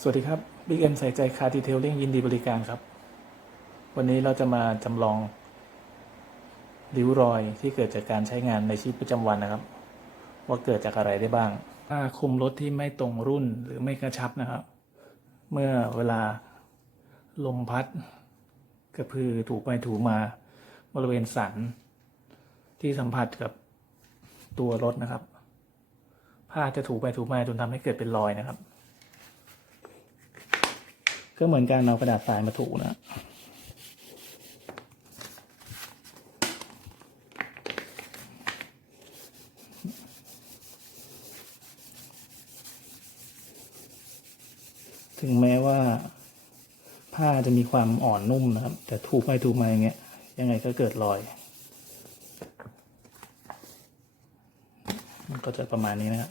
สวัสดีครับ Big M ใส่ใจคาร์ดีเทลลิ่งยินดีบริการครับ วันนี้เราจะมาจำลองริ้วรอยที่เกิดจากการใช้งานในชีวิตประจำวันนะครับ ว่าเกิดจากอะไรได้บ้าง ถ้าคุมรถที่ไม่ตรงรุ่นหรือไม่กระชับนะครับ เมื่อเวลาลมพัด กระพือถูไปถูมาบริเวณสัน ที่สัมผัสกับตัวรถนะครับผ้าจะถูไปถูมาจนทำให้เกิดเป็นรอยนะครับ ก็เหมือนการเอากระดาษทรายมาถูนะถึงแม้ว่าผ้าจะมีความอ่อนนุ่มนะครับ แต่ถูไปถูมาอย่างเงี้ย ยังไงก็เกิดรอย มันก็จะประมาณนี้นะครับ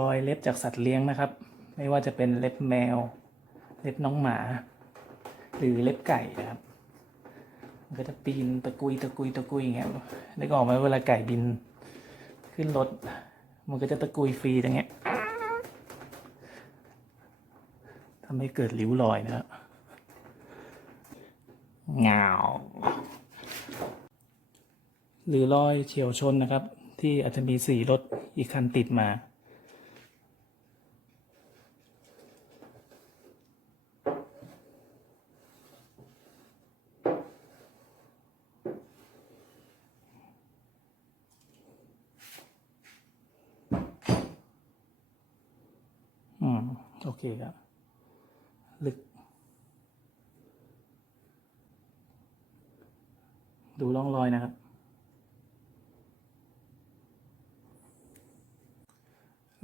รอยเล็บจากสัตว์เลี้ยงนะครับ ไม่ว่าจะเป็นเล็บแมว เล็บน้องหมา หรือเล็บไก่นะครับมันก็จะปีนตะกุยตะกุยตะกุยอย่างเงี้ยนึกออกไหมเวลาไก่บิน ขึ้นรถ มันก็จะตะกุยฟรีอย่างเงี้ยทำให้เกิดริ้วรอยนะครับเงาหรือรอยเฉียวชนนะครับ ที่อาจจะมีสีรถอีกคันติดมา อืม โอเคครับ ลึก ดูร่องรอยนะครับ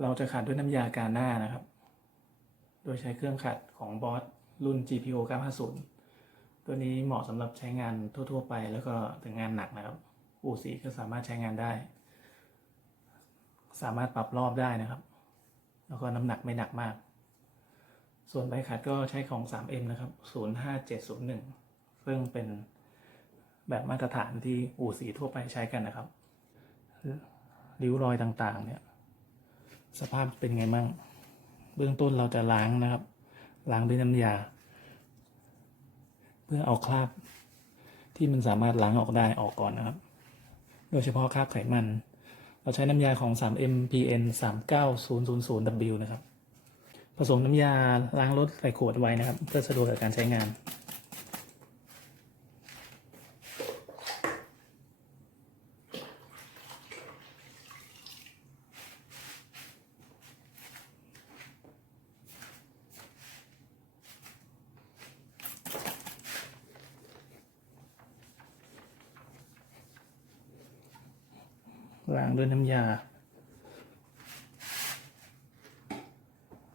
เราจะขัดด้วยน้ำยาการหน้านะครับ โดยใช้เครื่องขัดของบอสรุ่น GPO 950 ตัวนี้เหมาะสำหรับใช้งานทั่ว ๆ ไปแล้วก็ถึงงานหนักนะครับ อู่สีก็สามารถใช้งานได้ สามารถปรับรอบได้นะครับ แล้วก็น้ำหนักไม่หนักมาก ส่วนใบขัดก็ใช้ของ 3M นะครับ 05701 ซึ่งเป็นแบบมาตรฐานที่อู่สีทั่วไปใช้กันนะครับ ริ้วรอยต่างๆ เนี่ย สภาพเป็นไงมั่งเบื้องต้นเราจะล้างนะครับ ล้างด้วยน้ำยา เพื่อเอาคราบที่มันสามารถล้างออกได้ออกก่อนนะครับ โดยเฉพาะคราบไขมัน เราใช้น้ำยาของ 3MPN 39000W นะครับ ผสมน้ำยาล้างรถใส่ขวดไว้นะครับ เพื่อสะดวกกับการใช้งาน ล้างด้วยน้ำยา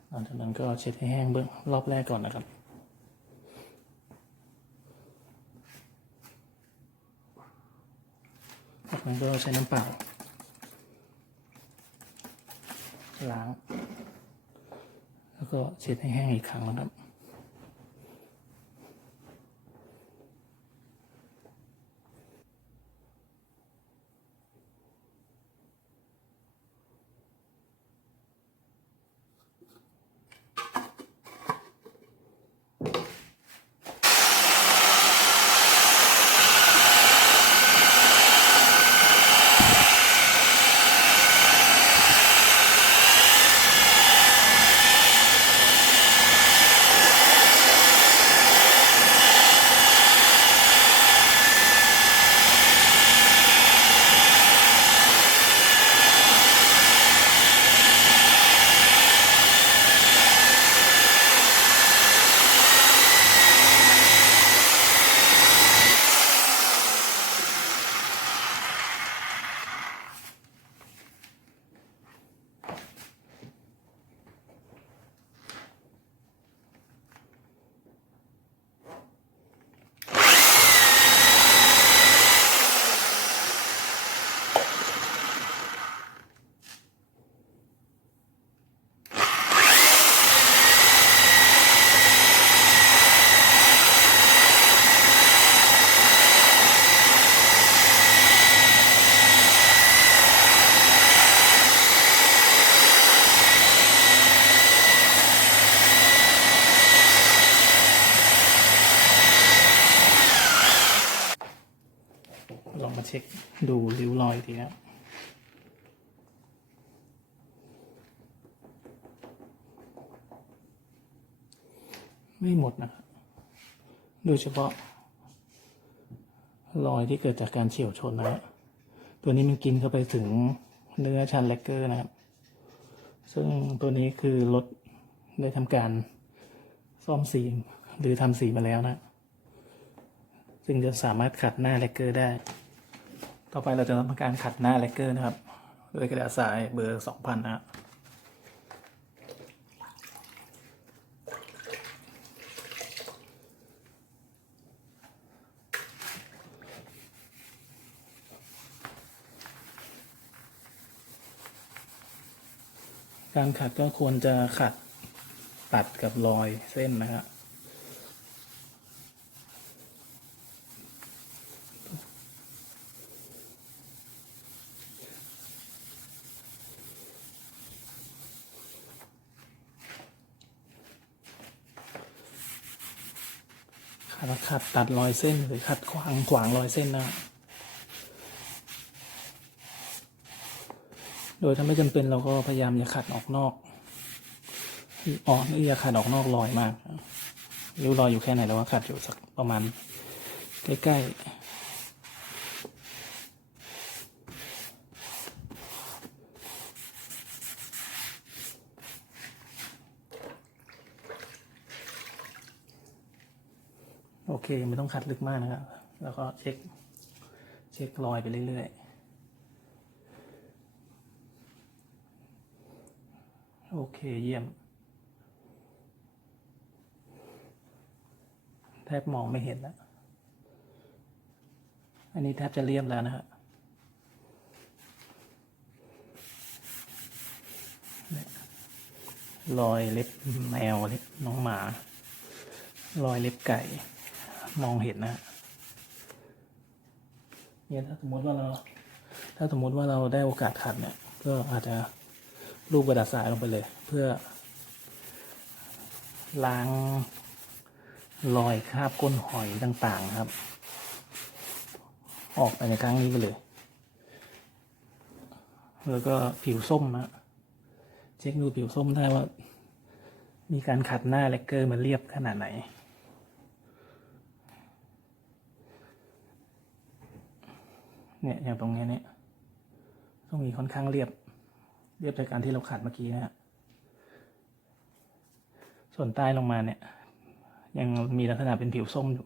หลังจากนั้นก็ เช็ดให้แห้งเบื้องรอบแรกก่อนนะครับจากนั้นก็ใช้น้ำเปล่าล้าง แล้วก็เช็ดให้แห้งอีกครั้งนะครับ เช็คดูริ้วรอยอีกทีครับไม่หมดนะครับโดยเฉพาะ รอยที่เกิดจากการเฉียวชนนะ ตัวนี้มันกินเข้าไปถึงเนื้อชันแลกเกอร์นะครับ ซึ่งตัวนี้คือรถได้ทำการซ่อมสีหรือทำสีมาแล้วนะ ซึ่งจะสามารถขัดหน้าแลกเกอร์ได้ ต่อไปเราจะทำการขัดหน้าแลกเกอร์นะครับด้วยกระดาษทรายเบอร์สองพันนะฮะการขัดก็ควรจะขัดตัดกับรอยเส้นนะฮะขัด ขัดตัดรอยเส้นหรือขัดขวางขวางรอยเส้นนะ โดยถ้าไม่จำเป็นเราก็พยายามอย่าขัดออกนอกออกอย่าขัดออกนอกรอยมากริ้วรอยอยู่แค่ไหนเราก็ขัดอยู่สักประมาณใกล้ๆ โอเคไม่ต้องขัดลึกมากนะครับ แล้วก็เช็ค เช็ครอยไปเรื่อยๆ โอเคเยี่ยม แทบมองไม่เห็นแล้ว อันนี้แทบจะเรียบแล้วนะฮะเนี่ยรอยเล็บแมวเล็บน้องหมา รอยเล็บไก่ มองเห็นนะเนี่ยถ้าสมมติว่าเรา ถ้าสมมติว่าเราได้โอกาสขัดเนี่ย ก็อาจจะลูบกระดาษทรายลงไปเลย เพื่อ ล้างรอยคราบก้นหอยต่างๆครับ ออกไปในครั้งนี้ไปเลย แล้วก็ผิวส้มนะเช็คดูผิวส้มได้ว่า มีการขัดหน้าแลกเกอร์มาเรียบขนาดไหน เนี่ยอย่างตรงนี้เนี่ยตรงนี้ค่อนข้างเรียบ เรียบจากการที่เราขัดเมื่อกี้นะฮะส่วนใต้ลงมาเนี่ย ยังมีลักษณะเป็นผิวส้มอยู่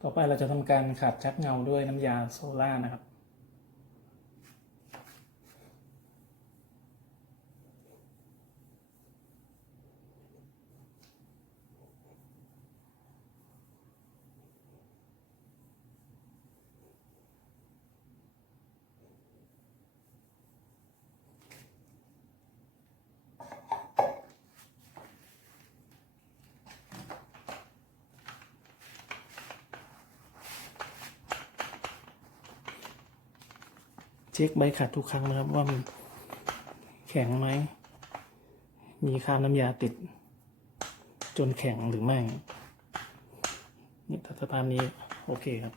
ต่อไปเราจะทำการขัดชักเงาด้วยน้ำยาโซล่านะครับ เช็คใบขัดทุกครั้งนะครับ ว่ามันแข็งไหม มีคราบน้ำยาติด จนแข็งหรือไม่นี่ถ้าสภาพนี้ โอเคครับ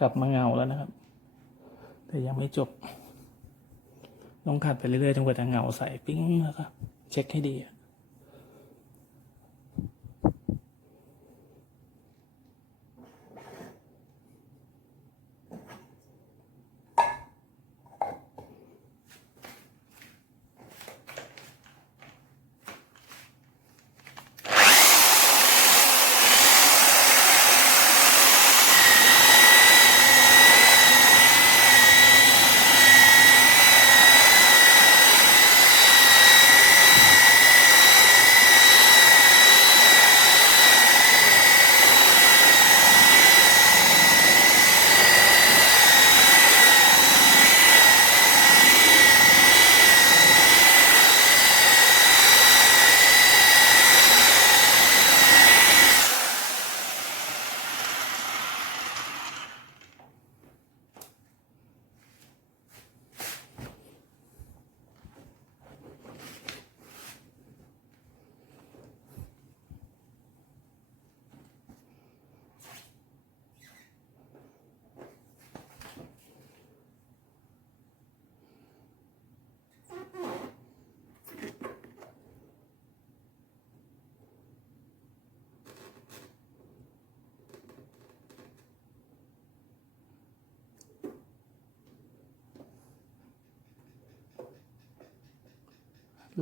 กลับมาเงาแล้วนะครับ แต่ยังไม่จบ ต้องขัดไปเรื่อยๆจนกว่าจะเงาใสปิ้งนะครับ เช็คให้ดี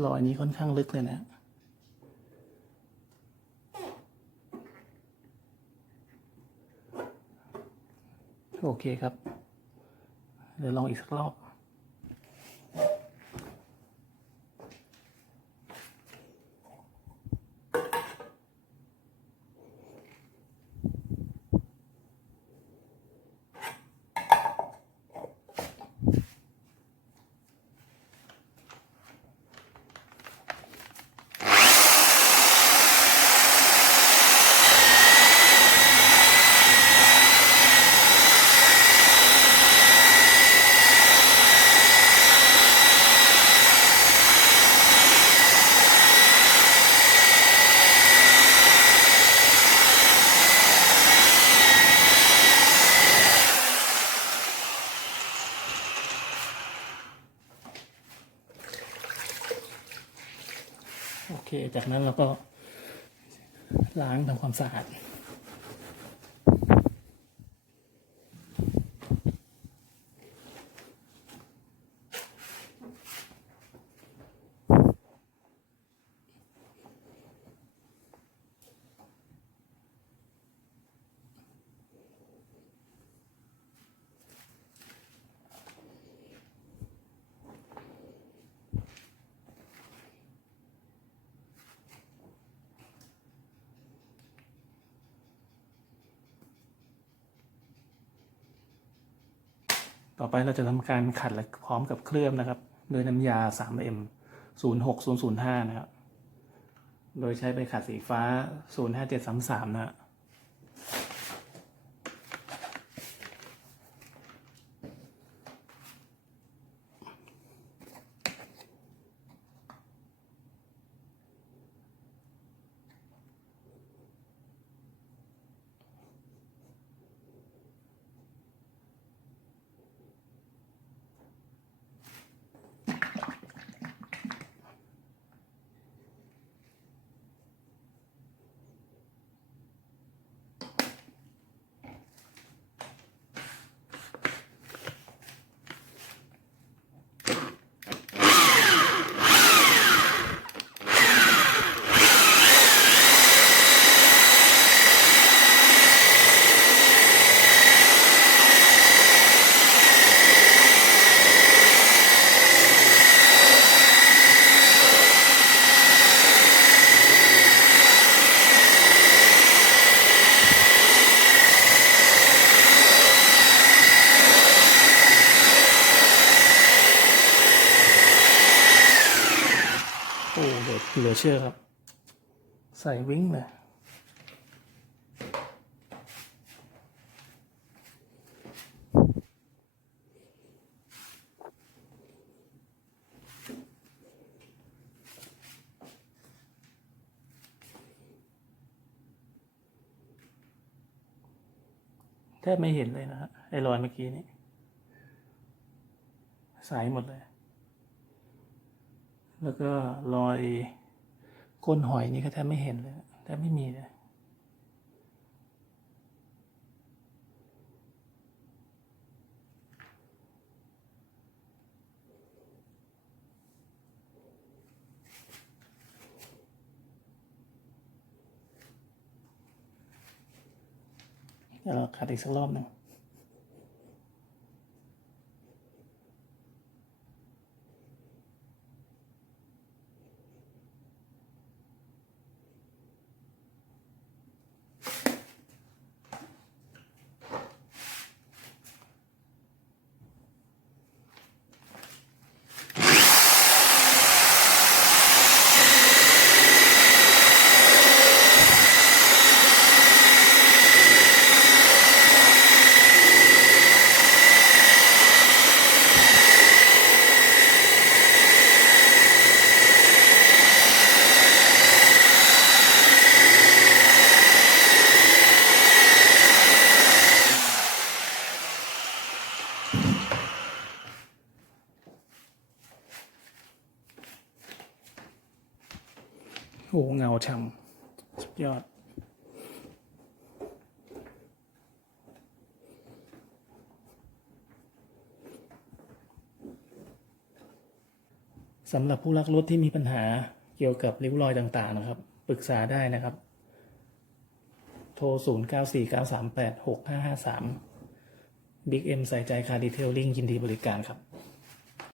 รอยนี้ค่อนข้างลึกเลยนะโอเคครับ เดี๋ยวลองอีกสักรอบ เค จากนั้นเราก็ล้างทำความสะอาด ต่อไปเราจะทำการขัดและพร้อมกับเคลือบนะครับ โดยน้ำยา 3M 06005 นะครับ โดยใช้ใบขัดสีฟ้า 05733 นะ ทบไม่เห็นเลยนะฮะไอ้รอยเมื่อกี้นี้ใสหมดเลย แล้วก็รอยก้นหอยนี่ก็แทบไม่เห็นเลยแทบไม่มีเลย เดี๋ยวเราขัดอีกสักรอบหนึ่ง อ้เงาช่ำสุดยอด สำหรับผู้รักรถที่มีปัญหาเกี่ยวกับริ้วรอยต่างๆนะครับ ปรึกษาได้นะครับ โทร 0 9 4 9 3 8 6 5 5 3 Big M ใส่ใจคาร์ดีเทลลิ่งยินดีบริการครับ